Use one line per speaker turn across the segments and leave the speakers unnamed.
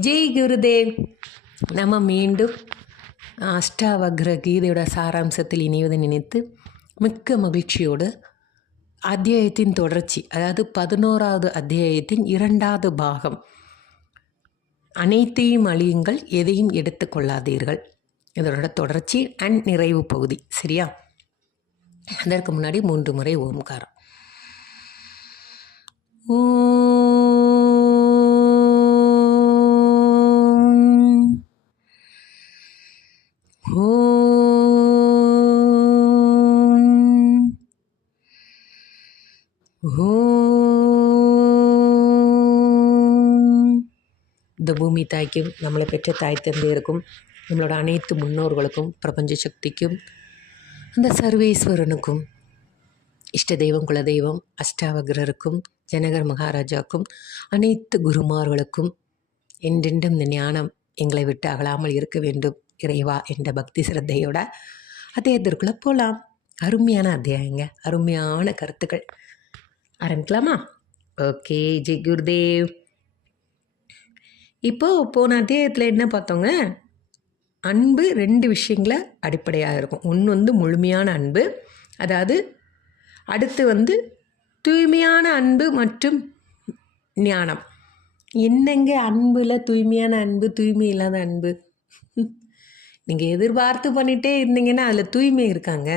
ஜெய் குருதேவ். நம்ம மீண்டும் அஷ்டாவக்ர கீதையோட சாராம்சத்தில் இணைவதை நினைத்து மிக்க மகிழ்ச்சியோடு அத்தியாயத்தின் தொடர்ச்சி அதாவது பதினோராவது அத்தியாயத்தின் இரண்டாவது பாகம். அனைத்தையும் அழியுங்கள் எதையும் எடுத்துக்கொள்ளாதீர்கள் இதனோட தொடர்ச்சி அண்ட் நிறைவு பகுதி சரியா? அதற்கு முன்னாடி மூன்று முறை ஓம்காரம். ஓ ஓம் ஓம் இந்த பூமி தாய்க்கும் நம்மளை பெற்ற தாய் தந்தையருக்கும் நம்மளோட அனைத்து முன்னோர்களுக்கும் பிரபஞ்ச சக்திக்கும் அந்த சர்வேஸ்வரனுக்கும் இஷ்ட தெய்வம் குலதெய்வம் அஷ்டாவகரருக்கும் ஜனகர் மகாராஜாக்கும் அனைத்து குருமார்களுக்கும் என்றென்றும் இந்த ஞானம் எங்களை விட்டு அகலாமல் இருக்க வேண்டும். இறைவா என்ற பக்தி சிரத்தையோட அத்தியாயத்திற்குள்ளே போகலாம் அருமையான அத்தியாயங்க. அருமையான கருத்துக்கள். ஆரம்பிக்கலாமா? ஓகே ஜெய் குருதேவ். இப்போது போன அத்தியாயத்தில் என்ன பார்த்தோங்க? அன்பு ரெண்டு விஷயங்கள அடிப்படையாக இருக்கும். ஒன்று வந்து முழுமையான அன்பு அதாவது அடுத்து வந்து தூய்மையான அன்பு மற்றும் ஞானம். என்னங்க அன்பில் தூய்மையான அன்பு தூய்மை இல்லாத அன்பு? நீங்கள் எதிர்பார்த்து பண்ணிகிட்டே இருந்தீங்கன்னா அதில் தூய்மை இருக்காங்க.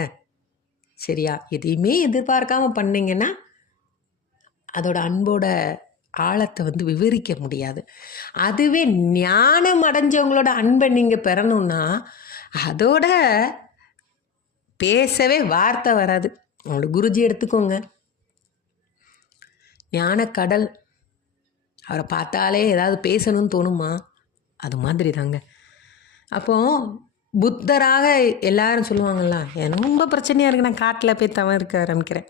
சரியா? எதையுமே எதிர்பார்க்காம பண்ணிங்கன்னா அதோட அன்போட ஆழத்தை வந்து விவரிக்க முடியாது. அதுவே ஞானம் அடைஞ்சவங்களோட அன்பை நீங்கள் பெறணும்னா அதோட பேசவே வார்த்தை வராது. உங்களோட குருஜி எடுத்துக்கோங்க. ஞானக்கடல் அவரை பார்த்தாலே ஏதாவது பேசணும்னு தோணுமா? அது மாதிரி தாங்க அப்போது புத்தராக எல்லாரும் சொல்லுவாங்கள்ல எனக்கு ரொம்ப பிரச்சனையாக இருக்குது நான் காட்டில் போய் தவம் இருக்க ஆரம்பிக்கிறேன்.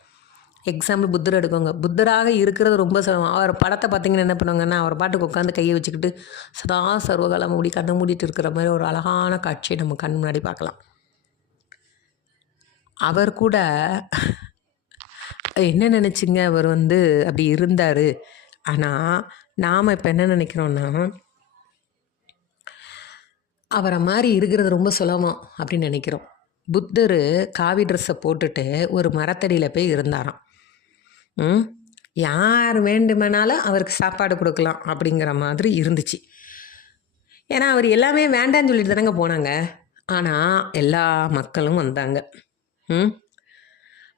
எக்ஸாம்பிள் புத்தர் எடுக்கோங்க. புத்தராக இருக்கிறது ரொம்ப சிரமம். அவர் படத்தை பார்த்தீங்கன்னா என்ன பண்ணுவாங்கன்னா அவர் பாட்டுக்கு உட்காந்து கையை வச்சுக்கிட்டு சதா சர்வகாலம் மூடி கண்ணை மூடிட்டு இருக்கிற மாதிரி ஒரு அழகான காட்சியை நம்ம கண் முன்னாடி பார்க்கலாம். அவர் கூட என்ன நினச்சிங்க? அவர் வந்து அப்படி இருந்தார். ஆனால் நாம் இப்போ என்ன நினைக்கிறோன்னா அவரை மாதிரி இருக்கிறது ரொம்ப சுலபம் அப்படின்னு நினைக்கிறோம். புத்தர் காவி ட்ரெஸ்ஸை போட்டுட்டு ஒரு மரத்தடியில் போய் இருந்தாராம். ம்? யார் வேண்டுமானாலும் அவருக்கு சாப்பாடு கொடுக்கலாம் அப்படிங்கிற மாதிரி இருந்துச்சு. ஏன்னா அவர் எல்லாமே வேண்டான்னு சொல்லிட்டு தானங்க போனாங்க. ஆனால் எல்லா மக்களும் வந்தாங்க. ம்?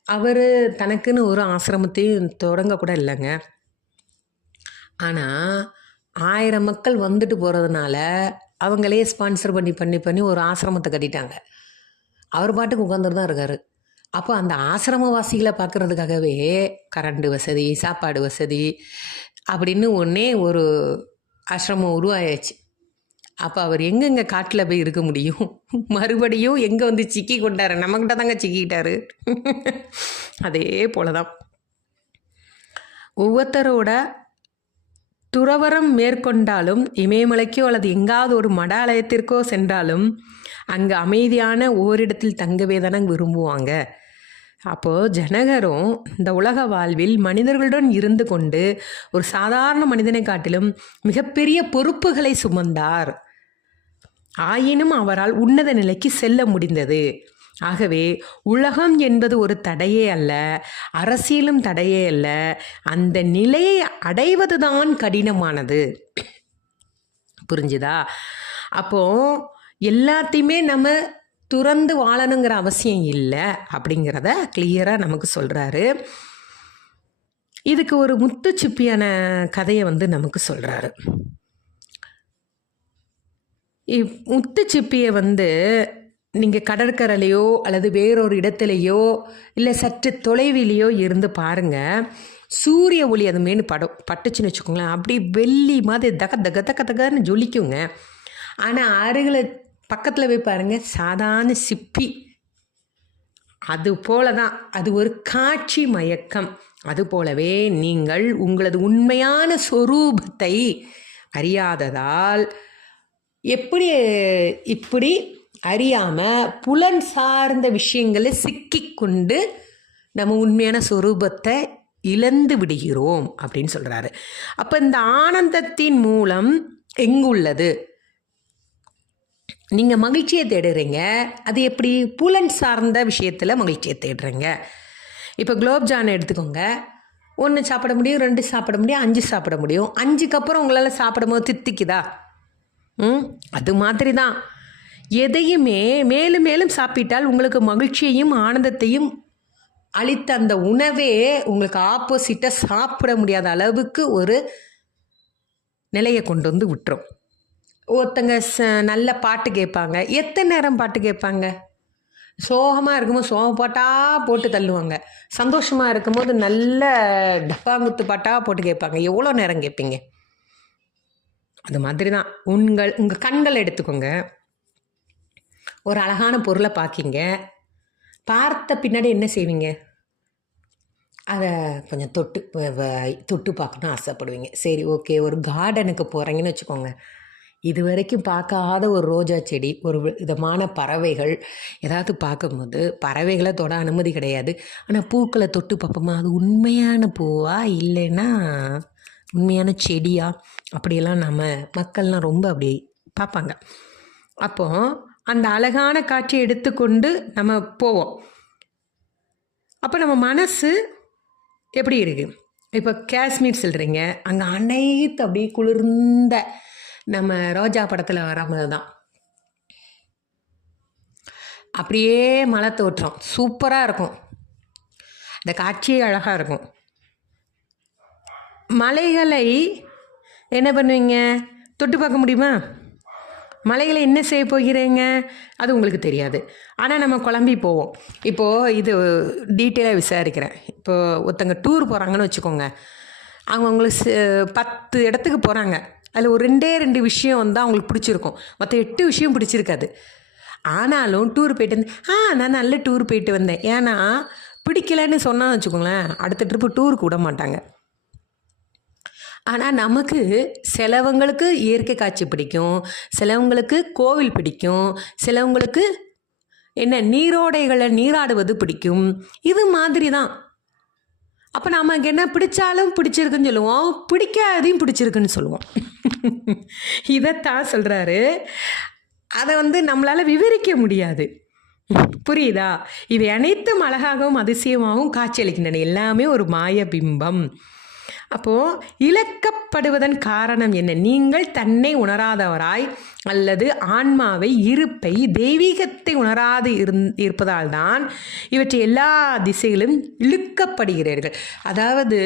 அவர் தனக்குன்னு ஒரு ஆசிரமத்தையும் தொடங்கக்கூட இல்லைங்க. ஆனால் ஆயிரம் மக்கள் வந்துட்டு போகிறதுனால அவங்களே ஸ்பான்சர் பண்ணி பண்ணி பண்ணி ஒரு ஆசிரமத்தை கட்டிட்டாங்க. அவர் பாட்டுக்கு உட்காந்துட்டு தான் இருக்கார். அப்போ அந்த ஆசிரமவாசிகளை பார்க்குறதுக்காகவே கரண்ட் வசதி சாப்பாடு வசதி அப்படின்னு ஒன்றே ஒரு ஆசிரமம் உருவாயாச்சு. அப்போ அவர் எங்கெங்கே காட்டில் போய் இருக்க முடியும்? மறுபடியும் எங்கே வந்து சிக்கி கொண்டாரு? நம்மக்கிட்ட தாங்க சிக்கிக்கிட்டாரு. அதே போல தான் ஒவ்வொருத்தரோட துறவரம் மேற்கொண்டாலும் இமயமலைக்கோ அல்லது எங்காவது ஒரு மடாலயத்திற்கோ சென்றாலும் அங்கே அமைதியான ஓரிடத்தில் தங்கவே தானே விரும்புவாங்க. அப்போது ஜனகரும் இந்த உலக வாழ்வில் மனிதர்களுடன் இருந்து கொண்டு ஒரு சாதாரண மனிதனை காட்டிலும் மிகப்பெரிய பொறுப்புகளை சுமந்தார். ஆயினும் அவரால் உன்னத நிலைக்கு செல்ல முடிந்தது. ஆகவே உலகம் என்பது ஒரு தடையே அல்ல அரசியலும் தடையே அல்ல அந்த நிலையை அடைவதுதான் கடினமானது. புரிஞ்சுதா? அப்போ எல்லாத்தையுமே நம்ம துறந்து வாழணுங்கிற அவசியம் இல்லை அப்படிங்கிறத கிளியராக நமக்கு சொல்கிறாரு இதுக்கு ஒரு முத்துச்சிப்பியான கதையை வந்து நமக்கு சொல்கிறாரு முத்துச்சிப்பியை வந்து நீங்கள் கடற்கரையிலையோ அல்லது வேறொரு இடத்துலையோ இல்லை சற்று தொலைவிலையோ இருந்து பாருங்கள் சூரிய ஒளி அது மேனு படம் பட்டுச்சுன்னு வச்சுக்கோங்களேன். அப்படி வெள்ளி மாதிரி தக தக தக தகன்னு ஜொலிக்குங்க. ஆனால் அருகில் பக்கத்தில் போய் பாருங்கள் சாதாரண சிப்பி. அது போல தான் அது ஒரு காட்சி மயக்கம். அது போலவே நீங்கள் உங்களது உண்மையான சொரூபத்தை அறியாததால் எப்படி இப்படி அறியாமல் புலன் சார்ந்த விஷயங்களை சிக்கிக்கொண்டு நம்ம உண்மையான சொரூபத்தை இழந்து விடுகிறோம் அப்படின்னு சொல்கிறாரு அப்போ இந்த ஆனந்தத்தின் மூலம் எங்குள்ளது? நீங்கள் மகிழ்ச்சியை தேடுறீங்க. அது எப்படி? புலன் சார்ந்த விஷயத்தில் மகிழ்ச்சியை தேடுறீங்க. இப்போ குலோப்ஜான் எடுத்துக்கோங்க. ஒன்று சாப்பிட முடியும் ரெண்டு சாப்பிட முடியும் அஞ்சு சாப்பிட முடியும். அஞ்சுக்கு அப்புறம் உங்களால் சாப்பிடும் போது தித்திக்குதா? ம் அது மாதிரி தான் எதையுமே மேலும் மேலும் சாப்பிட்டால் உங்களுக்கு மகிழ்ச்சியையும் ஆனந்தத்தையும் அளித்த அந்த உணவே உங்களுக்கு ஆப்போசிட்டாக சாப்பிட முடியாத அளவுக்கு ஒரு நிலையை கொண்டு வந்து விட்டுரும். ஒருத்தங்க ச நல்ல பாட்டு கேட்பாங்க. எத்தனை நேரம் பாட்டு கேட்பாங்க? சோகமாக இருக்கும்போது சோகம் பாட்டாக போட்டு தள்ளுவாங்க. சந்தோஷமாக இருக்கும்போது நல்ல டப்பாங்குத்து பாட்டாக போட்டு கேட்பாங்க. எவ்வளோ நேரம் கேட்பீங்க? அது மாதிரி தான் உங்கள் உங்கள் கண்கள் எடுத்துக்கோங்க. ஒரு அழகான பொருளை பார்க்கிங்க பார்த்த பின்னாடி என்ன செய்வீங்க? அதை கொஞ்சம் தொட்டு வ- தொட்டு பார்க்கணும் ஆசைப்படுவீங்க. சரி ஓகே ஒரு கார்டனுக்கு போகிறீங்கன்னு வச்சுக்கோங்க. இது வரைக்கும் பார்க்காத ஒரு ரோஜா செடி ஒரு வி- விதமான பறவைகள் ஏதாவது பார்க்கும்போது பறவைகளை தொட அனுமதி கிடையாது. ஆனால் பூக்களை தொட்டு பார்ப்போமா அது உண்மையான பூவா இல்லைன்னா உண்மையான செடியா? அப்படியெல்லாம் நம்ம மக்கள்லாம் ரொம்ப அப்படி பார்ப்பாங்க அப்போது அந்த அழகான காட்சியை எடுத்துக்கொண்டு நம்ம போவோம். அப்போ நம்ம மனசு எப்படி இருக்குது இப்போ காஷ்மீர் சொல்கிறீங்க அங்கே அனைத்து அப்படியே குளிர்ந்த நம்ம ரோஜா படத்தில் வர மாதிரி தான். அப்படியே மலை தோற்றம். சூப்பராக இருக்கும். இந்த காட்சியே அழகாக இருக்கும். மலைகளை என்ன பண்ணுவீங்க? தொட்டு பார்க்க முடியுமா? மலையில் என்ன செய்ய போகிறீங்க? அது உங்களுக்கு தெரியாது. ஆனால் நம்ம குழம்பி போவோம். இப்போது இது டீட்டெயிலாக விசாரிக்கிறேன். இப்போது ஒருத்தங்க டூர் போகிறாங்கன்னு வச்சுக்கோங்க. அவங்க அவங்களுக்கு ச- பத்து இடத்துக்கு போகிறாங்க அதில் ஒரு ரெண்டே ரெண்டு விஷயம் வந்து அவங்களுக்கு பிடிச்சிருக்கும். மற்ற எட்டு விஷயம் பிடிச்சிருக்காது. ஆனாலும் டூர் போயிட்டு வந்து ஆ நான் நல்ல டூர் போயிட்டு வந்தேன். ஏன்னா பிடிக்கலன்னு சொன்னான்னு வச்சுக்கோங்களேன் அடுத்த ட்ரிப்பு டூருக்கு விட மாட்டாங்க. ஆனால் நமக்கு சிலவங்களுக்கு இயற்கை காட்சி பிடிக்கும். சிலவங்களுக்கு கோவில் பிடிக்கும். சிலவங்களுக்கு என்ன நீரோடைகளை நீராடுவது பிடிக்கும். இது மாதிரி தான் அப்போ நமக்கு என்ன பிடிச்சாலும் பிடிச்சிருக்குன்னு சொல்லுவோம். பிடிக்காதையும் பிடிச்சிருக்குன்னு சொல்லுவோம். இதைத்தான் சொல்கிறாரு அதை வந்து நம்மளால் விவரிக்க முடியாது. புரியுதா? இவை அனைத்தும் அழகாகவும் அதிசயமாகவும் காட்சியளிக்கின்றன. எல்லாமே ஒரு மாய பிம்பம் அப்போது இழக்கப்படுவதன் காரணம் என்ன? நீங்கள் தன்னை உணராதவராய் அல்லது ஆன்மாவை இருப்பை தெய்வீகத்தை உணராது இருந் இருப்பதால் தான் இவற்றை எல்லா திசையிலும் இழுக்கப்படுகிறீர்கள். அதாவது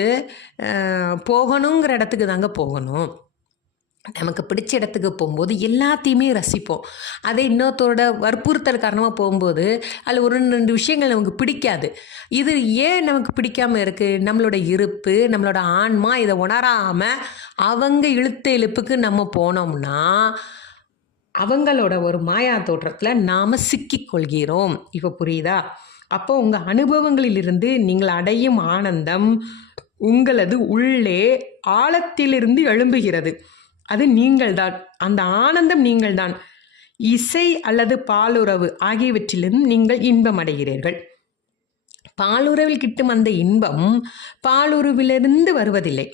போகணுங்கிற இடத்துக்கு தாங்க போகணும். நமக்கு பிடிச்ச இடத்துக்கு போகும்போது எல்லாத்தையுமே ரசிப்போம். அதே இன்னொருத்தரோட வற்புறுத்தல் காரணமாக போகும்போது அதில் ஒரு ரெண்டு ரெண்டு விஷயங்கள் நமக்கு பிடிக்காது. இது ஏன் நமக்கு பிடிக்காமல் இருக்குது நம்மளோட இருப்பு நம்மளோட ஆன்மா இதை உணராமல் அவங்க இழுத்த இழுப்புக்கு நம்ம போனோம்னா அவங்களோட ஒரு மாயா தோற்றத்தில் நாம் சிக்கிக்கொள்கிறோம் இப்போ புரியுதா? அப்போ உங்கள் அனுபவங்களிலிருந்து நீங்கள் அடையும் ஆனந்தம் உங்களது உள்ளே ஆழத்திலிருந்து எழும்புகிறது. அது நீங்கள்தான். அந்த ஆனந்தம் நீங்கள்தான். இசை அல்லது பாலுறவு ஆகியவற்றிலிருந்து நீங்கள் இன்பம் அடைகிறீர்கள் பாலுறவில் கிட்டும் அந்த இன்பம் பாலுறவிலிருந்து வருவதில்லை.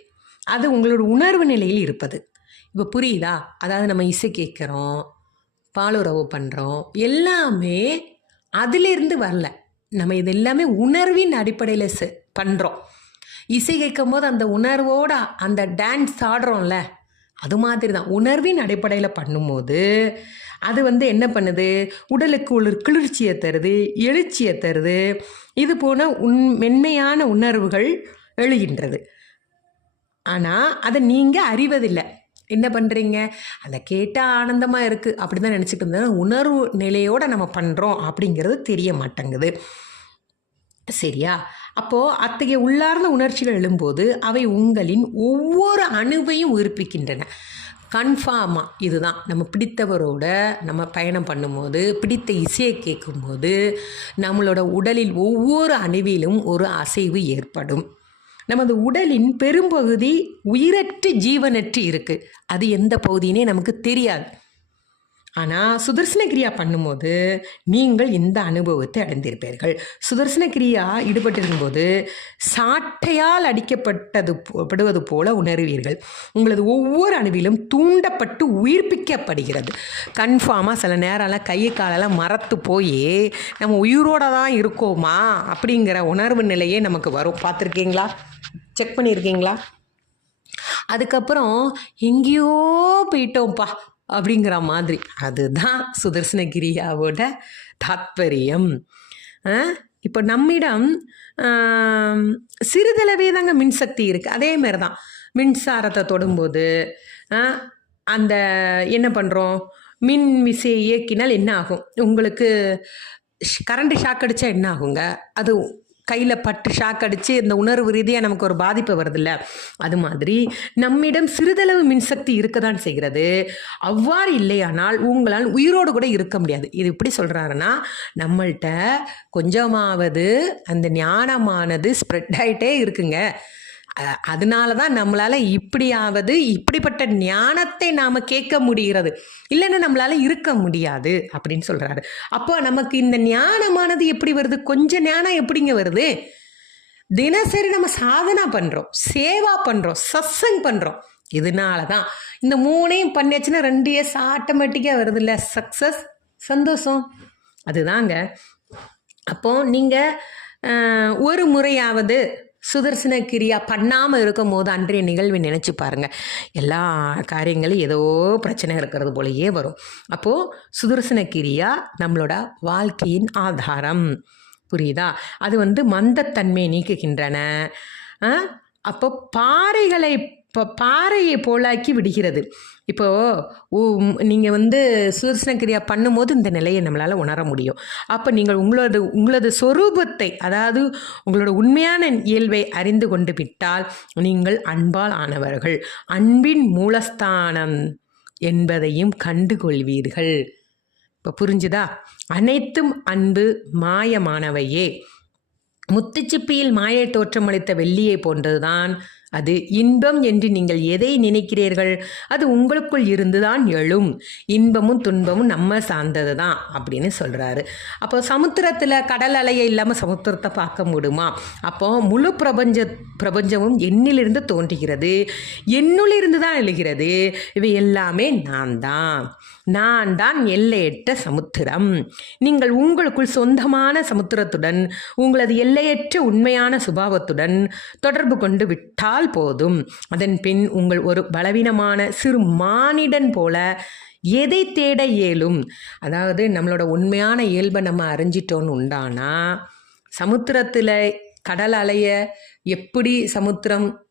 அது உங்களோட உணர்வு நிலையில் இருப்பது. இப்போ புரியுதா? அதாவது நம்ம இசை கேட்குறோம் பாலுறவு பண்ணுறோம் எல்லாமே அதிலிருந்து வரல. நம்ம இது எல்லாமே உணர்வின் அடிப்படையில் பண்ணுறோம் இசை கேட்கும் போது அந்த உணர்வோட அந்த டான்ஸ் ஆடுறோம்ல அது மாதிரி தான் உணர்வின் அடிப்படையில் பண்ணும்போது அது வந்து என்ன பண்ணுது? உடலுக்கு உள்ள குளிர்ச்சியை தருது எழுச்சியை தருது. இது போன உண் மென்மையான உணர்வுகள் எழுகின்றது. ஆனால் அதை நீங்கள் அறிவதில்லை. என்ன பண்ணுறீங்க அதை கேட்டால் ஆனந்தமாக இருக்குது அப்படி தான் நினச்சிட்டு இருந்தேன். உணர்வு நிலையோடு நம்ம பண்ணுறோம் அப்படிங்கிறது தெரிய மாட்டேங்குது. சரியா? அப்போது அத்தகைய உள்ளார்ந்த உணர்ச்சிகள் எழும்போது அவை உங்களின் ஒவ்வொரு அணுவையும் உயிர்ப்பிக்கின்றன. கன்ஃபார்மாக இதுதான். நம்ம பிடித்தவரோட நம்ம பயணம் பண்ணும்போது பிடித்த இசையை கேட்கும்போது நம்மளோட உடலில் ஒவ்வொரு அணுவிலும் ஒரு அசைவு ஏற்படும். நமது உடலின் பெரும்பகுதி உயிரற்று ஜீவனற்று இருக்குது அது எந்த பகுதினே நமக்கு தெரியாது. ஆனால் சுதர்சன கிரியா பண்ணும்போது நீங்கள் இந்த அனுபவத்தை அடைந்திருப்பீர்கள். சுதர்சன கிரியா ஈடுபட்டிருக்கும்போது சாட்டையால் அடிக்கப்பட்டது போ- படுவது போல உணர்வீர்கள். உங்களது ஒவ்வொரு அணுவிலும் தூண்டப்பட்டு உயிர்ப்பிக்கப்படுகிறது. கன்ஃபார்மாக சில நேரம்லாம் கை காலெல்லாம் மறத்து போய் நம்ம உயிரோட தான் இருக்கோமா அப்படிங்கிற உணர்வு நிலையே நமக்கு வரும். பார்த்துருக்கீங்களா? செக் பண்ணியிருக்கீங்களா? அதுக்கப்புறம் எங்கேயோ போயிட்டோம்ப்பா. அப்படிங்கிற மாதிரி. அதுதான் சுதர்சனகிரியாவோட தாத்பரியம். இப்போ நம்மிடம் சிறிதளவே தாங்க மின்சக்தி இருக்குது அதே மாதிரி தான் மின்சாரத்தை தொடும்போது அந்த என்ன பண்ணுறோம் மின் விசையை இயக்கினால் என்ன ஆகும்? உங்களுக்கு கரண்ட் ஷாக் அடித்தா என்ன ஆகுங்க? அது கையில் பட்டு ஷாக் அடித்து இந்த உணர்வு ரீதியாக நமக்கு ஒரு பாதிப்பு வருதுல்ல? அது மாதிரி நம்மிடம் சிறிதளவு மின்சக்தி இருக்க தான் செய்கிறது. அவ்வாறு இல்லையானால் உங்களால் உயிரோடு கூட இருக்க முடியாது. இது எப்படி சொல்கிறாருன்னா நம்மள்கிட்ட கொஞ்சமாவது அந்த ஞானமானது ஸ்ப்ரெட் ஆகிட்டே இருக்குங்க. அதனால தான் நம்மளால் இப்படியாவது இப்படிப்பட்ட ஞானத்தை நாம் கேட்க முடிகிறது. இல்லைன்னா நம்மளால் இருக்க முடியாது அப்படின்னு சொல்கிறாரு அப்போ நமக்கு இந்த ஞானமானது எப்படி வருது? கொஞ்சம் ஞானம் எப்படிங்க வருது? தினசரி நம்ம சாதனா பண்ணுறோம் சேவா பண்ணுறோம் சத்சங் பண்ணுறோம் இதனால தான் இந்த மூணையும் பண்ணியாச்சுன்னா ரெண்டு இயர்ஸ் ஆட்டோமேட்டிக்காக வருது இல்லை சக்ஸஸ் சந்தோஷம். அதுதாங்க. அப்போ நீங்கள் ஒரு முறையாவது சுதர்சன கிரியா பண்ணாமல் இருக்கும் போது அன்றைய நிகழ்வை நினச்சி பாருங்கள் எல்லா காரியங்களும் ஏதோ பிரச்சனை இருக்கிறது போலயே வரும். அப்போது சுதர்சன கிரியா நம்மளோட வாழ்க்கையின் ஆதாரம். புரியுதா? அது வந்து மந்தத்தன்மையை நீக்குகின்றன. அப்போ பாறைகளை இப்போ பாறையை போலாக்கி விடுகிறது. இப்போது நீங்கள் வந்து சுதர்சனக்கிரியா பண்ணும்போது இந்த நிலையை நம்மளால் உணர முடியும். அப்போ நீங்கள் உங்களோட உங்களது சொரூபத்தை அதாவது உங்களோட உண்மையான இயல்பை அறிந்து கொண்டு விட்டால் நீங்கள் அன்பால் ஆனவர்கள். அன்பின் மூலஸ்தானம் என்பதையும் கண்டுகொள்வீர்கள் இப்போ புரிஞ்சுதா? அனைத்தும் அன்பு மாயமானவையே. முத்துச்சிப்பியில் மாயை தோற்றமளித்த வெள்ளியை போன்றதுதான் அது இன்பம் என்று நீங்கள் எதை நினைக்கிறீர்கள்? அது உங்களுக்குள் இருந்துதான் எழும். இன்பமும் துன்பமும் நம்ம சார்ந்தது தான் அப்படின்னு சொல்கிறாரு அப்போ சமுத்திரத்தில் கடல் அலையை இல்லாமல் சமுத்திரத்தை பார்க்க முடியுமா? அப்போ முழு பிரபஞ்ச பிரபஞ்சமும் என்னிலிருந்து தோன்றுகிறது. என்னுள்ளிருந்து தான் எழுகிறது. இவை எல்லாமே நான் தான் நான் தான் எல்லையற்ற சமுத்திரம். நீங்கள் உங்களுக்குள் சொந்தமான சமுத்திரத்துடன் உங்களது எல்லையற்ற உண்மையான சுபாவத்துடன் தொடர்பு கொண்டு விட்டால் போதும். அதன் பின் உங்கள் ஒரு பலவீனமான சிறு மானிடன் போல எதை தேட இயலும்? அதாவது நம்மளோட உண்மையான இயல்பை நம்ம அறிஞ்சிட்டோன்னு உண்டானா சமுத்திரத்தில் கடல் அலைய எப்படி சமுத்திரம்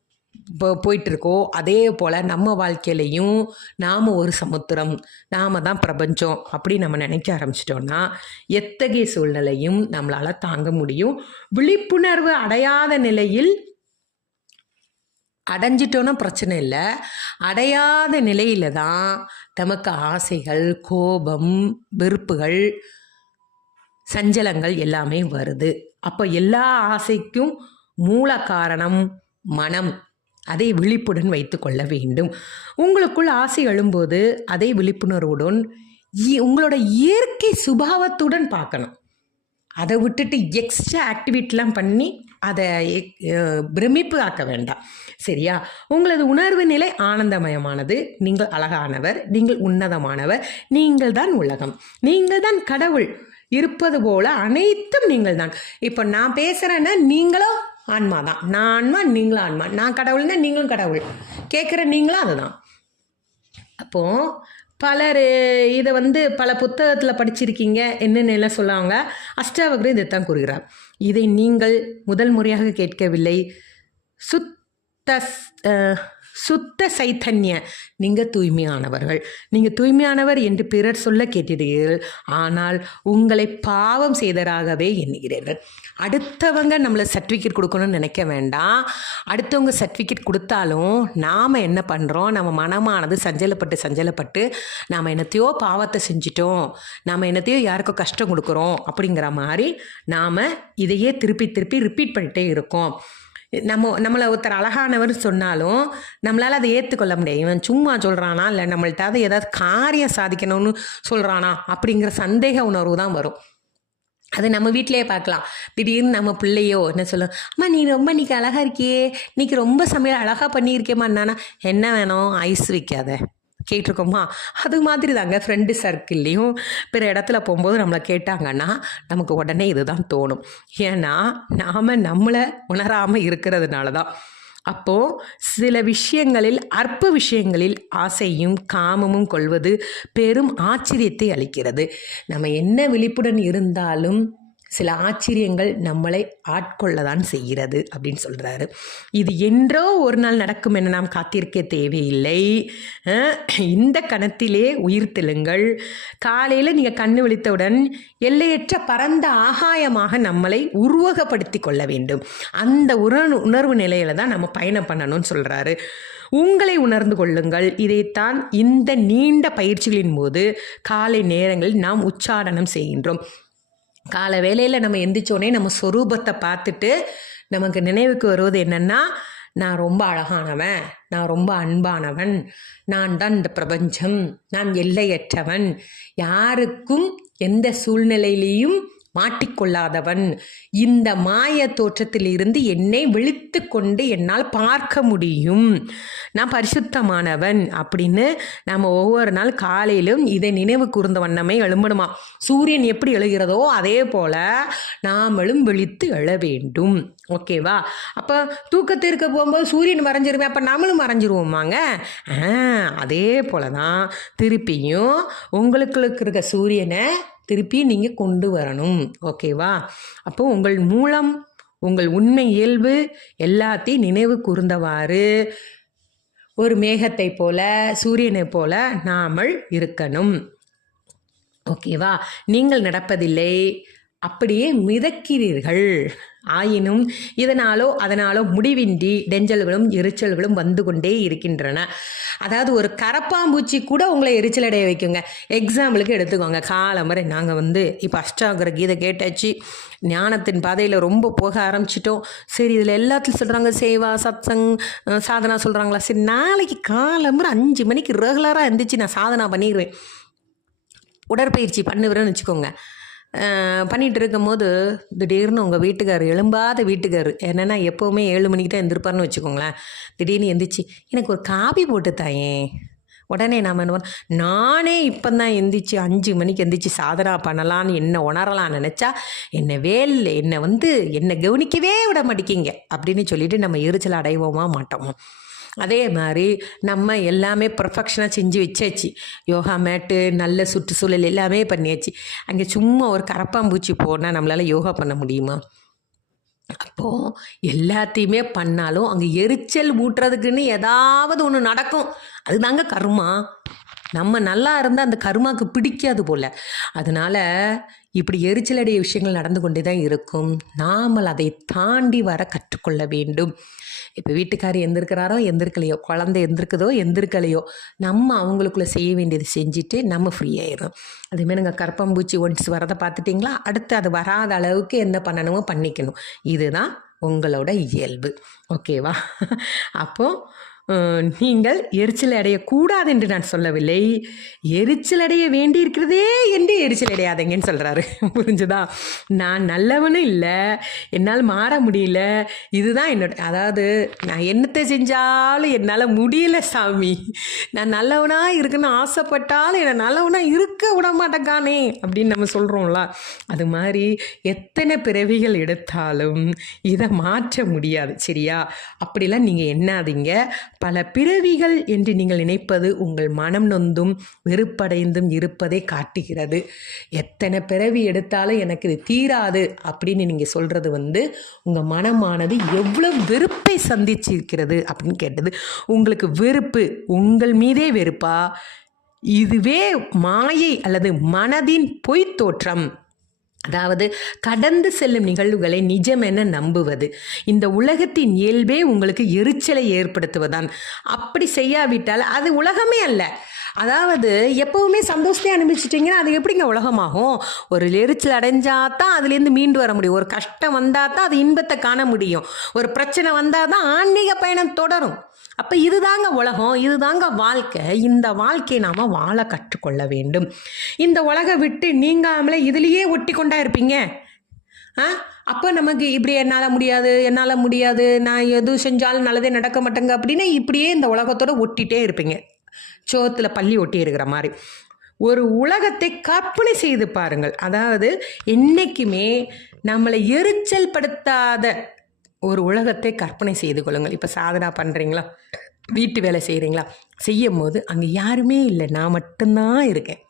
போ போயிட்டுருக்கோ அதே போல் நம்ம வாழ்க்கையிலையும் நாம் ஒரு சமுத்திரம் நாம் தான் பிரபஞ்சம் அப்படி நம்ம நினைக்க ஆரம்பிச்சிட்டோன்னா எத்தகைய சூழ்நிலையும் நம்மளால் தாங்க முடியும். விழிப்புணர்வு அடையாத நிலையில் அடைஞ்சிட்டோன்னா பிரச்சனை இல்லை. அடையாத நிலையில தான் நமக்கு ஆசைகள் கோபம் வெறுப்புகள் சஞ்சலங்கள் எல்லாமே வருது. அப்போ எல்லா ஆசைக்கும் மூல காரணம் மனம். அதை விழிப்புடன் வைத்து கொள்ள வேண்டும். உங்களுக்குள் ஆசை எழும்போது அதை விழிப்புணர்வுடன் இ- உங்களோட இயற்கை சுபாவத்துடன் பார்க்கணும். அதை விட்டுட்டு எக்ஸ்ட்ரா ஆக்டிவிட்டிலாம் பண்ணி அதை எக்- பிரமிப்பு ஆக்க வேண்டாம். சரியா? உங்களது உணர்வு நிலை ஆனந்தமயமானது. நீங்கள் அழகானவர் நீங்கள் உன்னதமானவர் நீங்கள் தான் உலகம். நீங்கள் தான் கடவுள். இருப்பது போல அனைத்தும் நீங்கள் தான். இப்போ நான் பேசுகிறேன்னா நீங்களும் ஆன்மா தான். நான் ஆன்மா நீங்களும் ஆன்மா. நான் கடவுள்னா நீங்களும் கடவுள். கேட்குற நீங்களும் அதுதான். அப்போது பலர் இதை வந்து பல புத்தகத்தில் படிச்சிருக்கீங்க என்னென்ன எல்லாம் சொல்லுவாங்க? அஷ்டாவகர் இதைத்தான் கூறுகிறார். இதை நீங்கள் முதல் முறையாக கேட்கவில்லை. சுத்த சுத்த சைத்தன்ய. நீங்கள் தூய்மையானவர்கள். நீங்கள் தூய்மையானவர் என்று பிறர் சொல்ல கேட்டிருக்கிறீர்கள். ஆனால் உங்களை பாவம் செய்தராகவே எண்ணுகிறீர்கள். அடுத்தவங்க நம்மளை சர்டிஃபிகேட் கொடுக்கணும்னு நினைக்க வேண்டாம். அடுத்தவங்க சர்டிஃபிகேட் கொடுத்தாலும் நாம் என்ன பண்ணுறோம் நம்ம மனமானது சஞ்சலப்பட்டு சஞ்சலப்பட்டு நாம் என்னத்தையோ பாவத்தை செஞ்சிட்டோம். நாம் என்னத்தையோ யாருக்கோ கஷ்டம் கொடுக்குறோம் அப்படிங்கிற மாதிரி நாம் இதையே திருப்பி திருப்பி ரிப்பீட் பண்ணிட்டே இருக்கோம். நம்ம நம்மளை ஒருத்தர் அழகானவர் சொன்னாலும் நம்மளால் அதை ஏற்றுக்கொள்ள முடியாது. இவன் சும்மா சொல்கிறானா இல்லை நம்மள்ட்ட அதை ஏதாவது காரியம் சாதிக்கணும்னு சொல்கிறானா அப்படிங்கிற சந்தேக உணர்வு தான் வரும். அது நம்ம வீட்டிலேயே பார்க்கலாம். திடீர்னு நம்ம பிள்ளையோ என்ன சொல்லும் அம்மா நீ ரொம்ப இன்னைக்கு அழகாக இருக்கியே. இன்னைக்கு ரொம்ப சமையல் அழகாக பண்ணியிருக்கேம்மா என்னன்னா என்ன வேணும்? ஐஸ் வைக்காத. கேட்டிருக்கோமா? அது மாதிரி தாங்க ஃப்ரெண்டு சர்க்கிள்லேயும் பிற இடத்துல போகும்போது நம்மளை கேட்டாங்கன்னா நமக்கு உடனே இதுதான் தோணும். ஏன்னா நாம் நம்மளை உணராமல் இருக்கிறதுனால தான் அப்போது சில விஷயங்களில் அற்ப விஷயங்களில் ஆசையும் காமமும் கொள்வது பெரும் ஆச்சரியத்தை அளிக்கிறது. நம்ம என்ன விழிப்புடன் இருந்தாலும் சில ஆச்சரியங்கள் நம்மளை ஆட்கொள்ளதான் செய்கிறது அப்படின்னு சொல்கிறாரு இது என்றோ ஒரு நாள் நடக்கும் என நாம் காத்திருக்க தேவையில்லை. இந்த கணத்திலே உயிர்த்தெழுங்கள் காலையில் நீங்கள் கண்ணு விழித்தவுடன் எல்லையற்ற பரந்த ஆகாயமாக நம்மளை உருவகப்படுத்தி கொள்ள வேண்டும். அந்த உணர்வு உணர்வு நிலையில தான் நம்ம பயணம் பண்ணணும்னு சொல்கிறாரு உங்களை உணர்ந்து கொள்ளுங்கள். இதைத்தான் இந்த நீண்ட பயிற்சிகளின் போது காலை நேரங்களில் நாம் உச்சாடனம் செய்கின்றோம். காலை வேலையில் நம்ம எந்திரிச்சோடனே நம்ம சொரூபத்தை பார்த்துட்டு நமக்கு நினைவுக்கு வருவது என்னென்னா நான் ரொம்ப அழகானவன் நான் ரொம்ப அன்பானவன் நான் தான் இந்த பிரபஞ்சம் நான் எல்லையற்றவன். யாருக்கும் எந்த சூழ்நிலையிலையும் மாட்டிக்கொள்ளாதவன். இந்த மாய தோற்றத்தில் இருந்து என்னை விழித்து கொண்டு என்னால் பார்க்க முடியும். நான் பரிசுத்தமானவன் அப்படின்னு நம்ம ஒவ்வொரு நாள் காலையிலும் இதை நினைவு கூர்ந்த வண்ணமே எழும்பணுமா சூரியன் எப்படி எழுகிறதோ அதே போல நாமளும் விழித்து எழ வேண்டும். ஓகேவா அப்போ தூக்கத்திற்கு போகும்போது சூரியன் மறைஞ்சிருவேன் அப்போ நம்மளும் மறைஞ்சிருவோமாங்க? ஆ, அதே போல தான் திருப்பியும் உங்களுக்கு இருக்க சூரியனை திருப்பி நீங்கள் கொண்டு வரணும். ஓகேவா அப்போ உங்கள் மூலம் உங்கள் உண்மை இயல்பு எல்லாத்தையும் நினைவு கூர்ந்தவாறு ஒரு மேகத்தை போல சூரியனை போல நாமல் இருக்கணும். ஓகேவா நீங்கள் நடப்பதில்லை. அப்படியே மிதக்கிறீர்கள். ஆயினும் இதனாலோ அதனாலோ முடிவின்றி டெஞ்சல்களும் எரிச்சல்களும் வந்து கொண்டே இருக்கின்றன. அதாவது ஒரு கரப்பாம்பூச்சி கூட உங்களை எரிச்சல் அடைய வைக்குங்க. எக்ஸாம்பிளுக்கு எடுத்துக்கோங்க. காலம்பரை நாங்கள் வந்து இப்போ அஷ்டாங்கிற கீதை கேட்டாச்சு. ஞானத்தின் பாதையில் ரொம்ப போக ஆரம்பிச்சிட்டோம். சரி இதில் எல்லாத்துலையும் சொல்கிறாங்க சேவா சத்சங் சாதனா சொல்கிறாங்களா சரி நாளைக்கு காலம்பரை அஞ்சு மணிக்கு ரெகுலராக இருந்துச்சு நான் சாதனா பண்ணிடுவேன் உடற்பயிற்சி பண்ணுவேன்னு வச்சுக்கோங்க. பண்ணிகிட்டு இருக்கும்போது திடீர்னு உங்கள் வீட்டுக்கார் எழும்பாத வீட்டுக்கார். என்னென்னா எப்போவுமே ஏழு மணிக்கு தான் எந்திருப்பார்னு வச்சுக்கோங்களேன். திடீர்னு எந்திரிச்சு எனக்கு ஒரு காபி போட்டு தாயேன் உடனே நாம் என்ன பண்ணோம், நானே இப்போ தான் எந்திரிச்சு அஞ்சு மணிக்கு எந்திரிச்சு சாதனா பண்ணலான்னு என்ன உணரலாம்னு நினச்சா என்னை வேல் என்னை வந்து என்னை கவனிக்கவே விட மாட்டேங்கிங்க அப்படின்னு சொல்லிட்டு நம்ம எரிச்சல் அடைவோமா மாட்டோம்? அதே மாதிரி நம்ம எல்லாமே பர்ஃபெக்ஷனாக செஞ்சு வச்சாச்சு. யோகா மேட்டு நல்ல சுற்றுச்சூழல் எல்லாமே பண்ணியாச்சு. அங்கே சும்மா ஒரு கரப்பாம்பூச்சி போனால் நம்மளால் யோகா பண்ண முடியுமா? அப்போது எல்லாத்தையுமே பண்ணாலும் அங்கே எரிச்சல் ஊட்டுறதுக்குன்னு ஏதாவது ஒன்று நடக்கும். அதுதாங்க கருமா. நம்ம நல்லா இருந்தால் அந்த கருமாக்கு பிடிக்காது போல். அதனால் இப்படி எரிச்சலடைய விஷயங்கள் நடந்து கொண்டே தான் இருக்கும். நாமல் அதை தாண்டி வர கற்றுக்கொள்ள வேண்டும். இப்போ வீட்டுக்காரர் எந்திருக்கிறாரோ எந்திருக்கலையோ குழந்தை எந்திருக்குதோ எந்திருக்கலையோ நம்ம அவங்களுக்குள்ளே செய்ய வேண்டியது செஞ்சுட்டு நம்ம ஃப்ரீ ஆயிடும் அதேமாதிரி நாங்கள் கற்பம்பூச்சி ஒன்ஸ் வரதை பார்த்துட்டிங்களா? அடுத்து அது வராத அளவுக்கு என்ன பண்ணணுமோ பண்ணிக்கணும். இதுதான் உங்களோட இயல்பு. ஓகேவா அப்போது நீங்கள் எரிச்சல் அடையக்கூடாது என்று நான் சொல்லவில்லை. எரிச்சல் அடைய வேண்டியிருக்கிறதே என்று எரிச்சல் அடையாதீங்கன்னு சொல்கிறாரு புரிஞ்சுதா? நான் நல்லவனும் இல்லை. என்னால் மாற முடியல. இதுதான் என்னோட அதாவது நான் என்னத்தை செஞ்சாலும் என்னால் முடியல சாமி. நான் நல்லவனாக இருக்கணும்னு ஆசைப்பட்டாலும் என்னை நல்லவனாக இருக்க விட மாட்டேங்கானே அப்படின்னு நம்ம சொல்கிறோம்ல அது மாதிரி எத்தனை பிறவிகள் எடுத்தாலும் இதை மாற்ற முடியாது. சரியா? அப்படிலாம் நீங்கள் எண்ணாதீங்க. பல பிறவிகள் என்று நீங்கள் நினைப்பது உங்கள் மனம் நொந்தும் வெறுப்படைந்தும் இருப்பதை காட்டுகிறது. எத்தனை பிறவி எடுத்தாலும் எனக்கு இது தீராது அப்படின்னு நீங்கள் சொல்கிறது வந்து உங்கள் மனமானது எவ்வளவு வெறுப்பை சந்திச்சிருக்கிறது அப்படின்னு கேட்டது. உங்களுக்கு வெறுப்பு உங்கள் மீதே வெறுப்பா? இதுவே மாயை அல்லது மனதின் பொய்த் தோற்றம். அதாவது கடந்து செல்லும் நிகழ்வுகளை நிஜமென நம்புவது. இந்த உலகத்தின் இயல்பே உங்களுக்கு எரிச்சலை ஏற்படுத்துவதான். அப்படி செய்யாவிட்டால் அது உலகமே அல்ல. அதாவது எப்பவுமே சந்தோஷத்தை அனுபவிச்சிட்டிங்கன்னா அது எப்படிங்க உலகமாகும்? ஒரு எரிச்சல் அடைஞ்சா தான் அதுலேருந்து மீண்டு வர முடியும். ஒரு கஷ்டம் வந்தால் தான் அது இன்பத்தை காண முடியும். ஒரு பிரச்சனை வந்தால் தான் ஆன்மீக பயணம் தொடரும். அப்போ இதுதாங்க உலகம் இதுதாங்க வாழ்க்கை. இந்த வாழ்க்கையை நாம் வாழ கற்றுக்கொள்ள வேண்டும். இந்த உலகம் விட்டு நீங்காமலே இதுலேயே ஒட்டி கொண்டா இருப்பீங்க. ஆ? அப்போ நமக்கு இப்படி என்னால் முடியாது என்னால் முடியாது நான் எது செஞ்சாலும் நல்லதே நடக்க மாட்டேங்க அப்படின்னு இப்படியே இந்த உலகத்தோட ஒட்டிகிட்டே இருப்பீங்க. சோத்தில் பள்ளி ஒட்டி இருக்கிற மாதிரி. ஒரு உலகத்தை கற்பனை செய்து பாருங்கள். அதாவது என்றைக்குமே நம்மளை எரிச்சல் படுத்தாத ஒரு உலகத்தை கற்பனை செய்து கொள்ளுங்கள். இப்போ சாதனா பண்ணுறீங்களா வீட்டு வேலை செய்கிறீங்களா செய்யும் போது அங்கே யாருமே இல்லை. நான் மட்டும்தான் இருக்கேன்.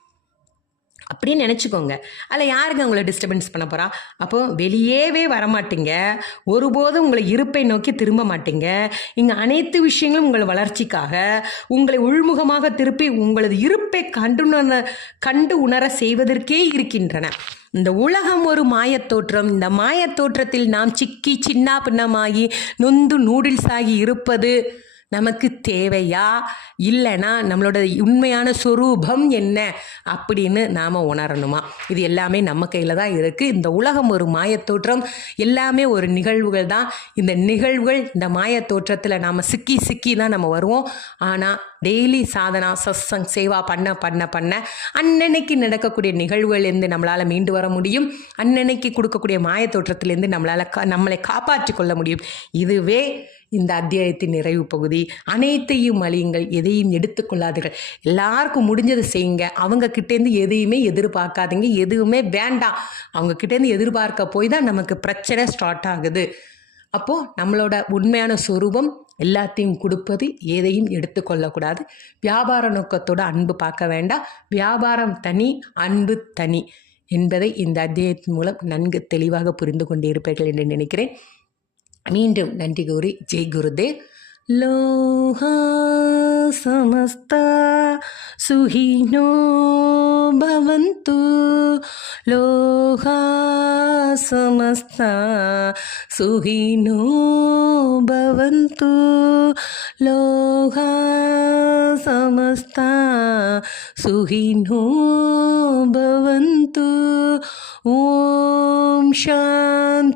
அப்படின்னு நினச்சிக்கோங்க. அதில் யாருங்க உங்களை டிஸ்டர்பன்ஸ் பண்ண போகிறா அப்போ வெளியேவே வரமாட்டீங்க. ஒருபோதும் உங்களை இருப்பை நோக்கி திரும்ப மாட்டீங்க. இங்கே அனைத்து விஷயங்களும் உங்கள் வளர்ச்சிக்காக. உங்களை உள்முகமாக திருப்பி உங்களது இருப்பை கண்டுணர கண்டு உணர செய்வதற்கே இருக்கின்றன. இந்த உலகம் ஒரு மாயத் தோற்றம். இந்த மாயத் தோற்றத்தில் நாம் சிக்கி சின்ன பின்னமாகி நொந்து நூடில்ஸ் ஆகி இருப்பது நமக்கு தேவையா? இல்லைன்னா நம்மளோட உண்மையான சொரூபம் என்ன? அப்படின்னு நாம் உணரணுமா? இது எல்லாமே நம்ம கையில் தான் இருக்குது இந்த உலகம் ஒரு மாயத்தோற்றம். எல்லாமே ஒரு நிகழ்வுகள் தான். இந்த நிகழ்வுகள் இந்த மாயத்தோற்றத்தில் நாம் சிக்கி சிக்கி தான் நம்ம வருவோம். ஆனால் டெய்லி சாதனா சத்சங் சேவா பண்ண பண்ண பண்ண அன்னன்னைக்கு நடக்கக்கூடிய நிகழ்வுகள்லேருந்து நம்மளால் மீண்டு வர முடியும். அன்னன்னைக்கு கொடுக்கக்கூடிய மாயத்தோற்றத்திலேருந்து நம்மளால் கா நம்மளை காப்பாற்றி கொள்ள முடியும். இதுவே இந்த அத்தியாயத்தின் நிறைவு பகுதி. அனைத்தையும் அழியுங்கள் எதையும் எடுத்துக்கொள்ளாதீர்கள். எல்லாருக்கும் முடிஞ்சதை செய்யுங்க. அவங்க கிட்டேருந்து எதையுமே எதிர்பார்க்காதீங்க. எதுவுமே வேண்டாம். அவங்க கிட்டேருந்து எதிர்பார்க்க போய் தான் நமக்கு பிரச்சனை ஸ்டார்ட் ஆகுது. அப்போது நம்மளோட உண்மையான சொரூபம் எல்லாத்தையும் கொடுப்பது எதையும் எடுத்துக்கொள்ளக்கூடாது. வியாபார நோக்கத்தோட அன்பு பார்க்க வேண்டாம். வியாபாரம் தனி அன்பு தனி என்பதை இந்த அத்தியாயத்தின் மூலம் நன்கு தெளிவாக புரிந்து கொண்டிருப்பீர்கள் என்று நினைக்கிறேன். மீண்டும் நன்றி கூறி ஜெய் குருதேவ் லோஹா சமஸ்தா சுஹினோ பவந்து லோகா சமஸ்தா சுஹினோ பவந்து லோகா சமஸ்தா சுஹினோ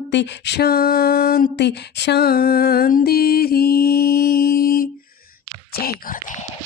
शांति शांति शांति जय गुरुदेव।